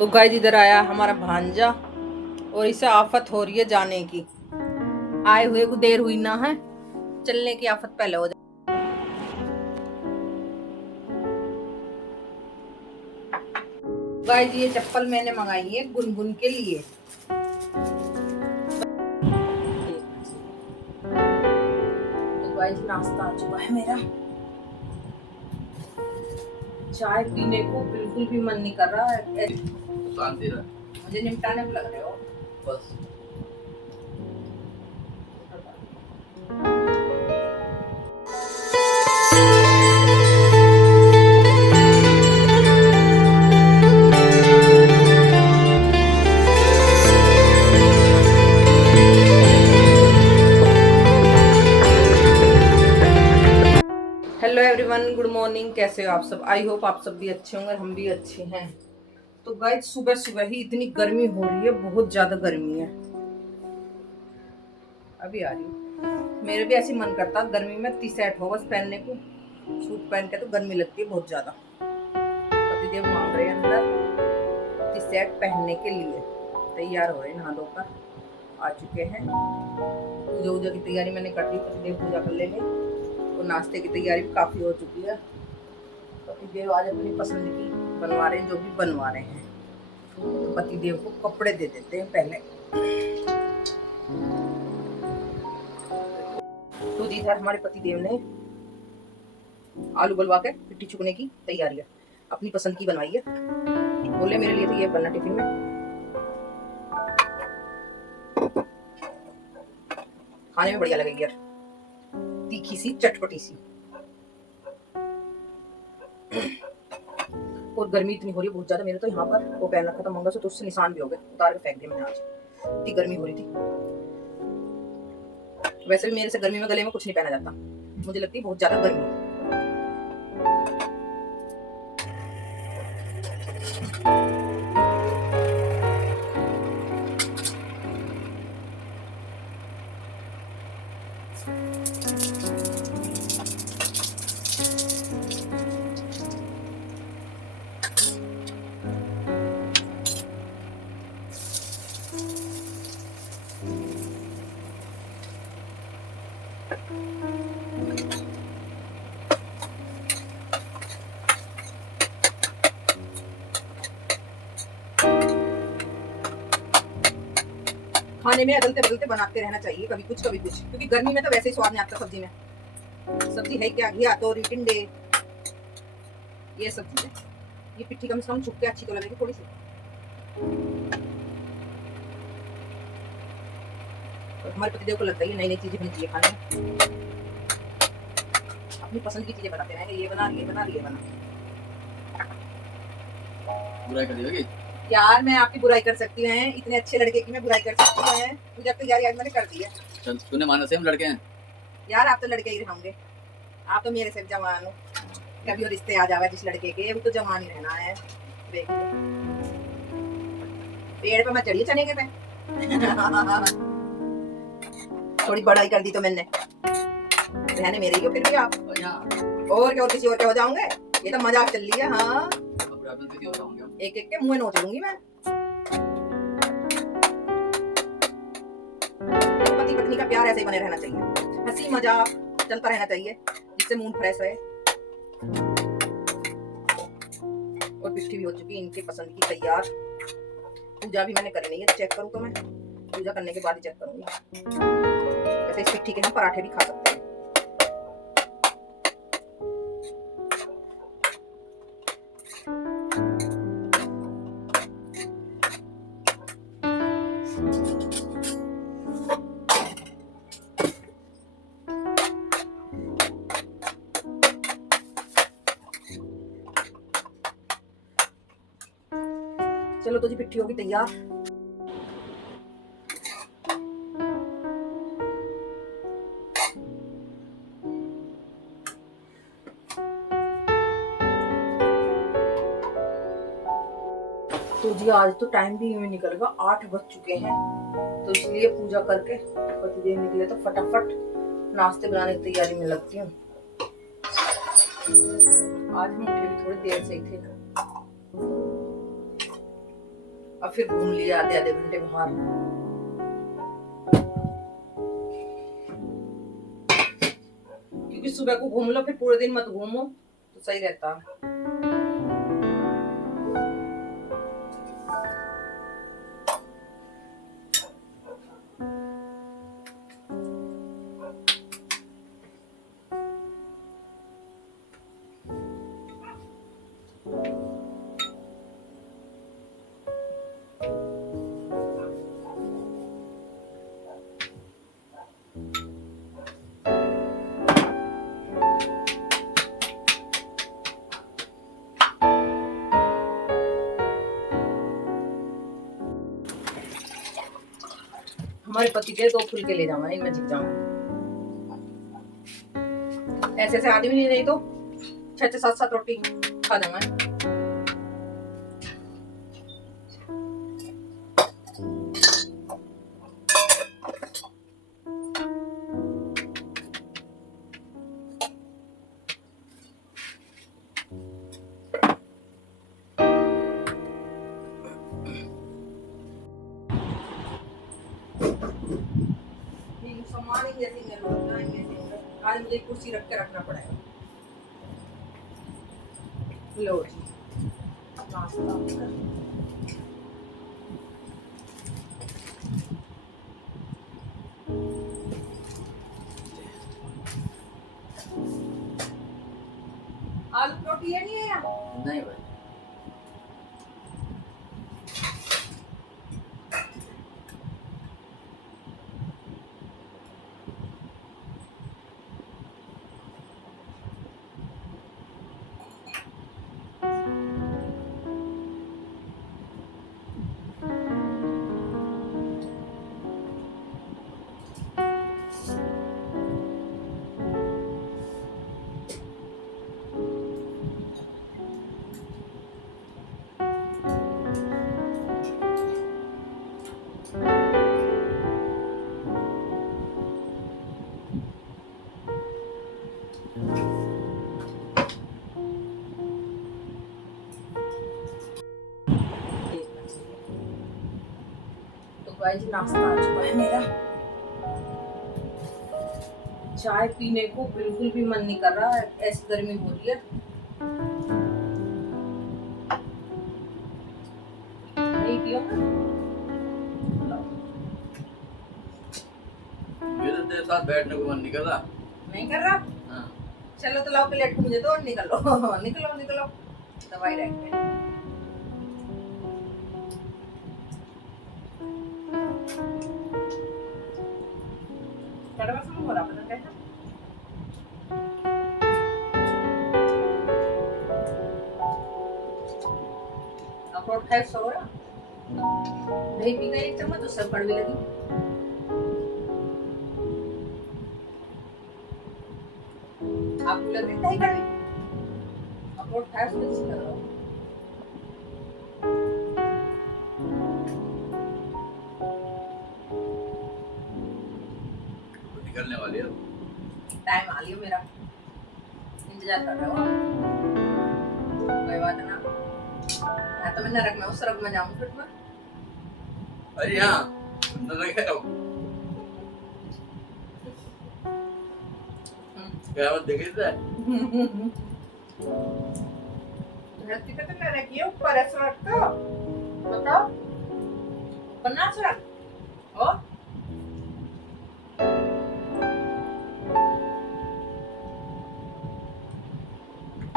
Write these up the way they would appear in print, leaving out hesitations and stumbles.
तो गाइस इधर आया हमारा भांजा और इसे आफत हो रही है जाने की। आए हुए को देर हुई ना है, चलने की आफत पहले हो जाए। गाइस ये चप्पल मैंने मंगाई है गुनगुन के लिए। तो गाइस नाश्ता आ चुका है मेरा। चाय पीने को बिल्कुल भी मन नहीं कर रहा है। मुझे निपटाने को लग रहे हो बस। Hello everyone, good morning. कैसे हो आप सब? आई होप आप सब भी अच्छे होंगे, हम भी अच्छे हैं। तो गाइस सुबह सुबह ही इतनी गर्मी हो रही है, बहुत ज्यादा गर्मी है। अभी आ रही हूँ। मेरे भी ऐसे मन करता गर्मी में टी शर्ट हो बस पहनने को। सूट पहन के तो गर्मी लगती है बहुत ज्यादा। पतिदेव मांग रहे हैं अंदर टी शर्ट पहनने के लिए। तैयार हो रहे हैं, नहा धोकर आ चुके हैं। पूजा वूजा की तैयारी मैंने कर दी, पतिदेव पूजा कर लेंगे। और नाश्ते की तैयारी भी काफी हो चुकी है। पतिदेव आज अपनी पसंद की बनवा रहे हैं, जो भी बनवा रहे हैं। तो पतिदेव को कपड़े दे देते हैं पहले। तो जी इधर हमारे पतिदेव ने आलू बलवा के पिट्ठी चुकने की तैयारी है, अपनी पसंद की बनवाई है। बोले मेरे लिए तो ये बनना टिफिन में, खाने में बढ़िया लगेगी यार, तीखी सी चटपटी सी। और गर्मी इतनी हो रही है बहुत ज्यादा। मेरे तो यहाँ पर वो पहन रखा था मंगलसूत्र, तो उससे निशान भी हो गए, उतार के फेंक दिया मैंने आज। इतनी गर्मी हो रही थी। वैसे भी मेरे से गर्मी में गले में कुछ नहीं पहना जाता, मुझे लगती है बहुत ज्यादा गर्मी। खाने में अदलते बदलते बनाते रहना चाहिए, कभी कुछ क्योंकि गर्मी में तो वैसे ही स्वाद नहीं आता सब्जी में। सब्जी है क्या, घिया तोरी टिंडे, ये सब चीजें। ये पिट्ठी कम से कम छुप के अच्छी तो लगेगी थोड़ी सी। और हमारे पतिदेव को लगता है नई नई चीजें बननी चाहिए खाने में। अपनी पसंद की चीजें बनाते रहेंगे, ये बना ये बना ये बना। बुराई कर दी यार मैं आपकी बुराई कर सकती हूँ? इतने अच्छे लड़के की मैं बुराई कर सकती हूँ? मुझे तो यार मैंने कर दी है। चल तूने माना से हम लड़के हैं यार, आप तो लड़के ही रहेंगे। आप तो मेरे से जवान हो। कभी और रिश्ते आ जावे जिस लड़के के, वो तो जवान ही रहना है। देखिए पेड़ पे मैं चढ़ी चने के पे। थोड़ी बड़ाई कर दी तो मैंने। रहने मेरे ही हो फिर भी आप। और क्या, और किसी और के हो जाओगे? ये तो मजाक चल रही है। हाँ एक एक के मुंह नोच लूंगी मैं। पति पत्नी का प्यार ऐसे ही बने रहना चाहिए, हंसी मजाक चलता रहना चाहिए, जिससे मूड फ्रेश रहे। और पिट्ठी भी हो चुकी है इनके पसंद की तैयार। पूजा भी मैंने करी नहीं है, चेक करूँ तो मैं पूजा करने के बाद ही चेक करूंगी। वैसे इस पिट्ठी के हम पराठे भी खा सकते हैं। चलो तो जी पिट्ठी होगी तैयार। तो जी आज तो टाइम भी यूं निकल गया, 8 बज चुके हैं। तो इसलिए पूजा करके पतिदेव निकले तो फटाफट नाश्ते बनाने की तैयारी में लगती हूँ। आज हम उठे भी थोड़ी देर से ही थे। अब फिर घूम लिया आधे आधे घंटे बाहर। क्योंकि सुबह को घूम लो फिर पूरे दिन मत घूमो तो सही रहता। हमारे पति के 2 फुल के ले जाऊंगा, इनमें जीत जाऊंगा। ऐसे ऐसे आदमी नहीं रही तो 6 7 7 रोटी खा जाऊंगा। सामान ही जैसे आज मुझे कुर्सी रख के रखना पड़ेगा। लो जी नाश्ता। आलू रोटी है नहीं है यहाँ? नहीं भाई। गाइस नाश्ता आ चुका है मेरा। चाय पीने को बिल्कुल भी मन नहीं कर रहा है, ऐसी गर्मी हो रही है। नहीं पियो ना? मेरे तेरे साथ बैठने को मन नहीं कर रहा। नहीं कर रहा? हाँ। चलो तो लाओ प्लेट को मुझे दो, निकलो निकलो निकलो। दवाई रख के हो रहा पता कैसा। अखरोट खाए सो रहा। दही पी गई 1 चम्मच तो सब कड़वी लगी। आपको लग रही दही कड़वी? अखरोट खाए सो अच्छी लग रहा। निकलने वाली है। टाइम आ लियो मेरा, इंतजार कर रहे हो कोई बात ना। मैं तो नरक में उस रग में जाऊं फिर मैं। अरे हाँ नरक है वो। क्या मत देखे थे? धरती पे तो नरक ही है, ऊपर है स्वर्ग तो। बताओ बना स्वर्ग ओ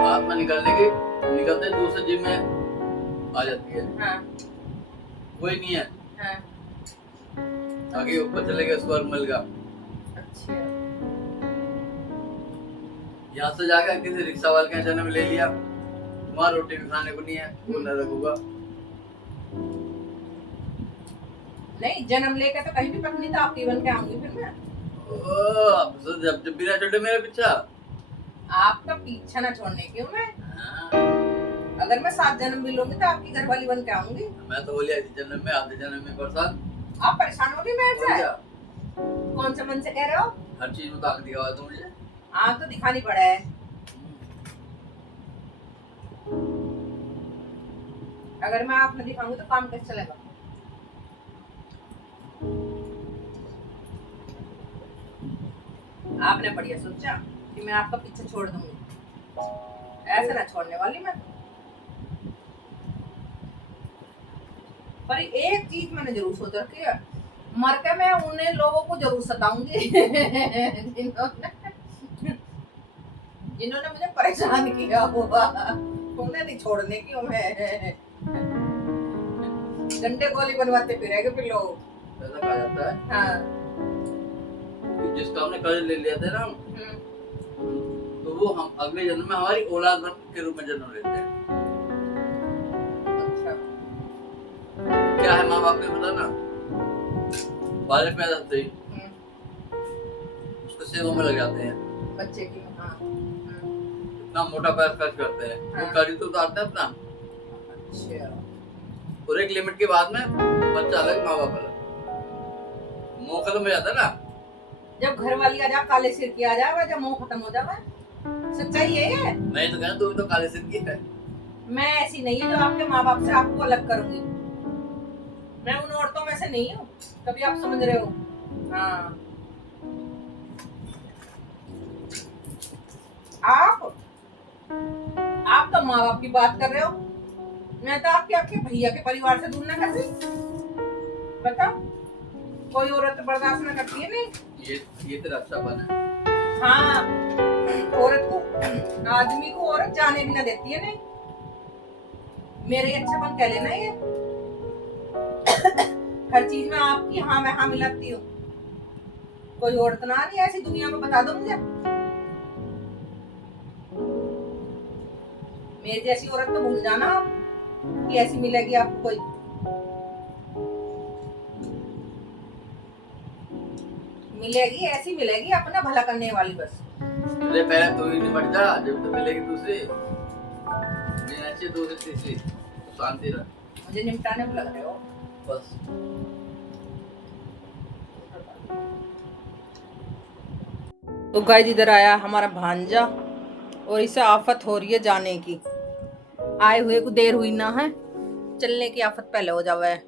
आत्मा निकलते दूसरे जीव में आ जाती है। हाँ कोई नहीं है। हाँ आगे ऊपर चले गए स्वर्ग मिल गया। अच्छा यहाँ से जाकर किसी रिक्शा वाले के जन्म ले लिया, वहाँ रोटी भी खाने को नहीं है, वो नरक होगा। नहीं जन्म लेकर तो कहीं भी पत्नी तो आपकी बन के आऊंगी फिर मैं। जब बिना छोटे मेरे पीछा आपका पीछा ना छोड़ने क्यों मैं। अगर मैं 7 जन्म भी लूंगी तो आपकी घरवाली बन के आऊंगी। मैं तो बोलिया जन्म में आधे जन्म में परेशान। आप परेशान हो गए मेरे से? कौन से मन से कह रहे हो? हर चीज में ताकत दिखावा तुम मुझे। आग तो दिखानी पड़ा है। अगर मैं आप नहीं दिखाऊंगी तो काम कैसे चलेगा? आपने बढ़िया सोचा कि मैं आपका पीछे छोड़ दूंगी, ऐसे ना छोड़ने वाली मैं। पर एक चीज मैंने जरूर सोच रखी है, मर के मैं उन्हें लोगों को जरूर सताऊंगी जिन्होंने मुझे परेशान किया हुआ, उन्हें नहीं छोड़ने की हूँ मैं। गंडे गोली बनवाते फिरेंगे फिर लोग। ऐसा कहा जाता है हाँ। कि जिसका हमने कर्ज ले लिया था ना, तो वो हम अगले जन्म में हमारी औलाद के रूप में जन्म लेते हैं। अच्छा। क्या है, माँ बाप ने पता ना, बालक पैदा होते ही उसको सेवा में लग जाते हैं, बच्चे की। हाँ। इतना मोटा पैसा खर्च करते हैं, वो हाँ। कर्ज तो उतारते हैं अपना, अच्छा। और एक लिमिट के बाद में बच्चा अलग माँ बाप अलग, मोह खत्म हो जाता है ना। जब घर वाली आ जाए, काले सिर की आ जाए, जब मुंह खत्म हो जाए, सच्चाई है ये। मैं तो कहता तू भी तो काले सिर की है। मैं ऐसी नहीं है जो आपके माँ बाप से आपको अलग करूंगी। मैं उन औरतों में से नहीं हूँ, कभी आप समझ रहे हो। हाँ। आप तो माँ बाप की बात कर रहे हो, मैं तो आपके भैया के परिवार से दूर ना करती। बताओ, कोई औरत बर्दाश्त ना करती है? नहीं। ये तेरा अच्छा बन है। हाँ, औरत को, आदमी को औरत जाने भी ना देती है। नहीं, मेरे अच्छापन कह लेना ये। हर चीज में आपकी हाँ मैं हाँ मिलाती हूँ। कोई औरत ना नहीं ऐसी दुनिया में, बता दो मुझे। मेरी जैसी औरत तो भूल जाना कि ऐसी मिलेगी आपको कोई। मिलेगी, ऐसी मिलेगी अपना भला करने वाली बस। अरे पहले तू ही निपट जा, जब तो मिलेगी दूसरी, मैं अच्छी दूसरी तीसरी, तो शांति रह। मुझे निपटाने में लग रहे हो बस। तो गाइस, इधर आया हमारा भांजा और इसे आफत हो रही है जाने की। आए हुए को देर हुई ना है, चलने की आफत पहले हो जावे।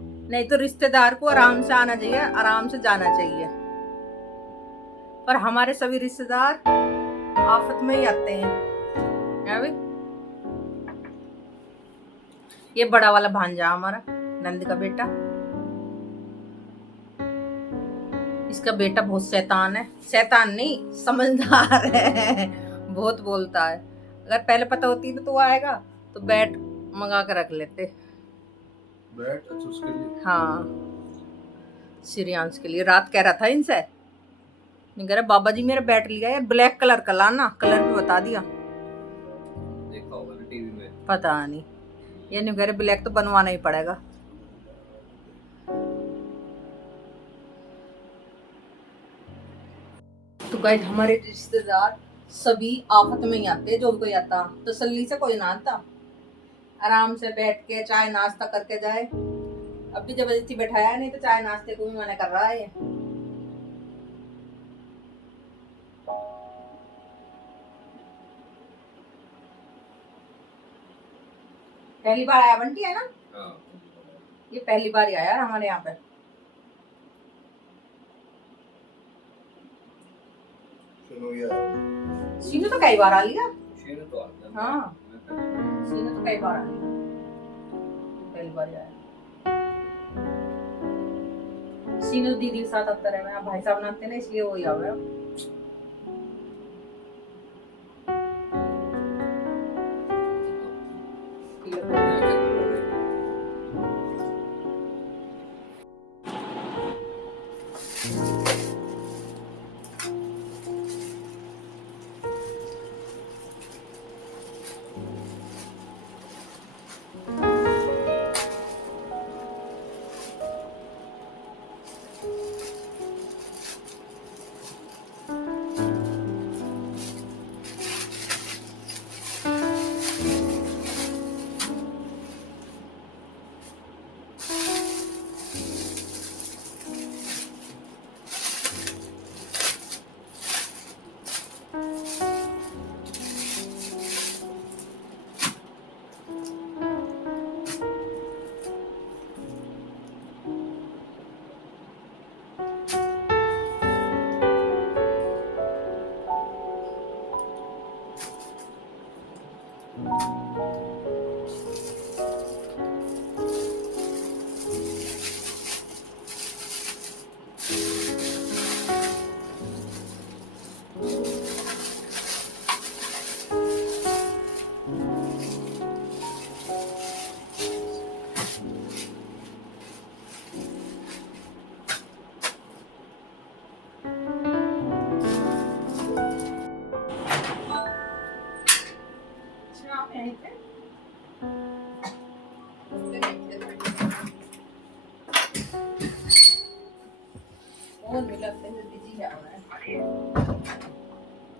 नहीं तो रिश्तेदार को आराम से आना चाहिए, आराम से जाना चाहिए। पर हमारे सभी रिश्तेदार आफत में ही आते हैं। है भाई, ये बड़ा वाला भांजा हमारा नंद का बेटा। इसका बेटा बहुत शैतान है, शैतान नहीं समझदार है, बहुत बोलता है। अगर पहले पता होती तो तू आएगा तो बैट मंगा कर रख लेते। बैट? अच्छा, उसके लिए? हाँ, श्रेयांश के लिए। रात कह रहा था इनसे, नहीं कह रहा बाबा जी मेरा बैट लिया यार, ब्लैक कलर का लाना। कलर भी बता दिया, देखा होगा ना टीवी में। पता नहीं, ये नहीं कह रहे ब्लैक तो बनवाना ही पड़ेगा। तो गाइस, हमारे रिश्तेदार सभी आफत में ही आते हैं। जो कोई आता तसल्ली से कोई ना आता, आराम से बैठ के चाय नाश्ता करके जाए। अब भी जबरदस्ती बैठाया है, नहीं तो चाय नाश्ते को भी मना कर रहा है ये। पहली बार आया बंटी, है ना? हाँ। ये पहली बार ही आया यार हमारे यहाँ पे। सीनू तो कई बार आ लिया। सीनू तो आता है। हाँ, सीनू तो कई बार आ लिया, पहली बार आया। सीनू दीदी के साथ आता रहे, भाई साहब नाते ना, इसलिए वही आ गया।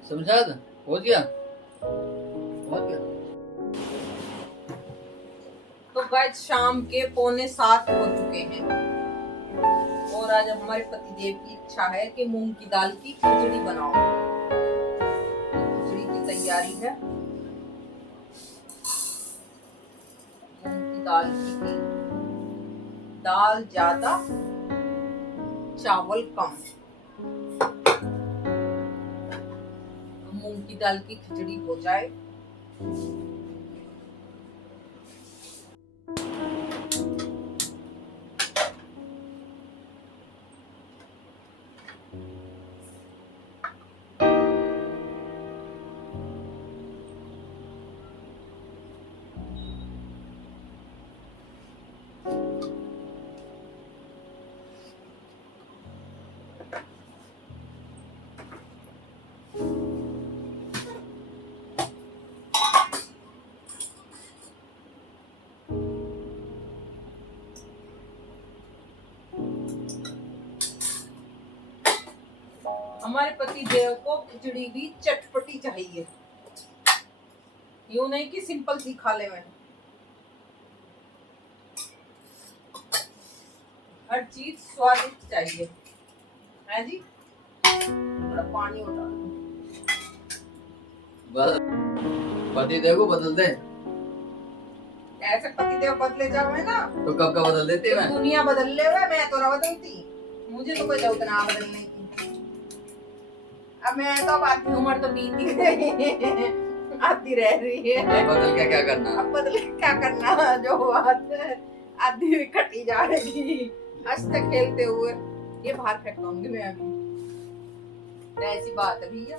समझा था? हो गया? हो गया? तो गाइस शाम के 6:45 हो चुके हैं और आज हमारे पतिदेव की इच्छा है कि मूंग की दाल की खिचड़ी बनाओ। तो खिचड़ी की तैयारी है। मूंग की दाल की दाल ज्यादा चावल कम। मूंग की दाल की खिचड़ी हो जाए हमारे पति देव को खिचड़ी भी चटपटी चाहिए, यूं नहीं कि सिंपल सी खा ले। मैंने हर चीज स्वादिष्ट चाहिए है जी। थोड़ा पानी उठा लो। पति देव को बदल दे। ऐसे पति देव बदले जाओ है ना तो कब का बदल देते मैं? दुनिया बदल ले हुए, मैं तो ना बदलती। मुझे तो कोई जरूरत ना बदलने की। अब मैं तो आधी उम्र तो बीती आधी रह रही है। बदल के क्या करना? अब बदल के क्या करना? जो बात आधी भी कटी जा रही हंसते खेलते हुए। ये बाहर फेंकूंगी मैं अभी। तो ऐसी बात है भैया,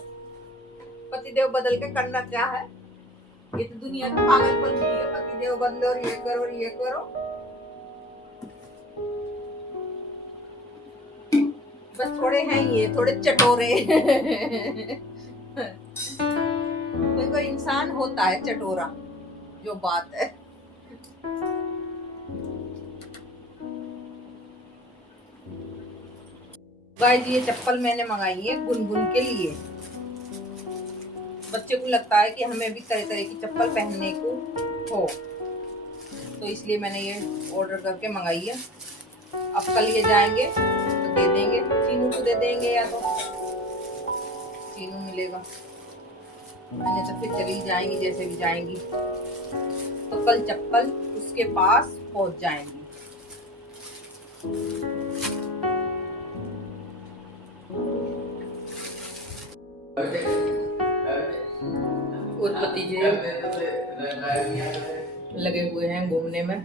पतिदेव बदल के करना क्या है? ये तो दुनिया की पागलपन की है। पतिदेव बदलो और ये करो और ये करो। बस थोड़े हैं ये थोड़े चटोरे कोई कोई इंसान होता है चटोरा, जो बात है। गाइस ये चप्पल मैंने मंगाई है गुनगुन के लिए। बच्चे को लगता है कि हमें भी तरह तरह की चप्पल पहनने को हो, तो इसलिए मैंने ये ऑर्डर करके मंगाई है। अब कल ये जाएंगे तो दे देंगे, चीनू को दे देंगे या तो चीनू मिलेगा। मैंने तो फिर चली जाएंगी जैसे भी जाएंगी, तो कल चप्पल उसके पास पहुंच जाएंगी। और भतीजे लगे हुए हैं घूमने में,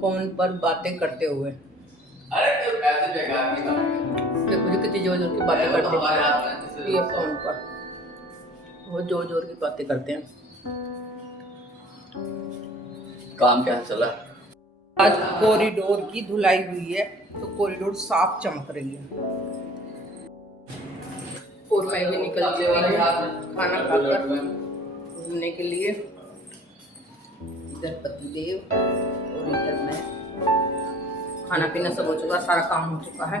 फोन पर बातें करते हुए। देखो जी कितनी जोर जोर की बातें करते हैं ये फोन पर, वो जोर जोर की बातें करते हैं। काम क्या चला? आज कॉरिडोर की धुलाई हुई है तो कॉरिडोर साफ चमक रही है। और मैं भी निकल चुकी हूँ खाना खाकर घूमने के लिए। इधर पतिदेव और इधर मैं। खाना पीना सब हो चुका, सारा काम हो चुका है।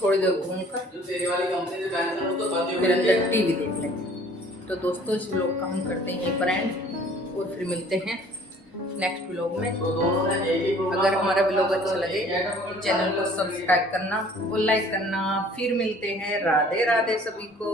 थोड़ी देर घूमकर फिर अंदर टीवी देख लेंगे। तो दोस्तों इस व्लॉग का हम करते हैं यहीं पर एंड, और फिर मिलते हैं नेक्स्ट व्लॉग में। अगर हमारा व्लॉग अच्छा लगे तो चैनल को सब्सक्राइब करना और लाइक करना। फिर मिलते हैं। राधे राधे सभी को।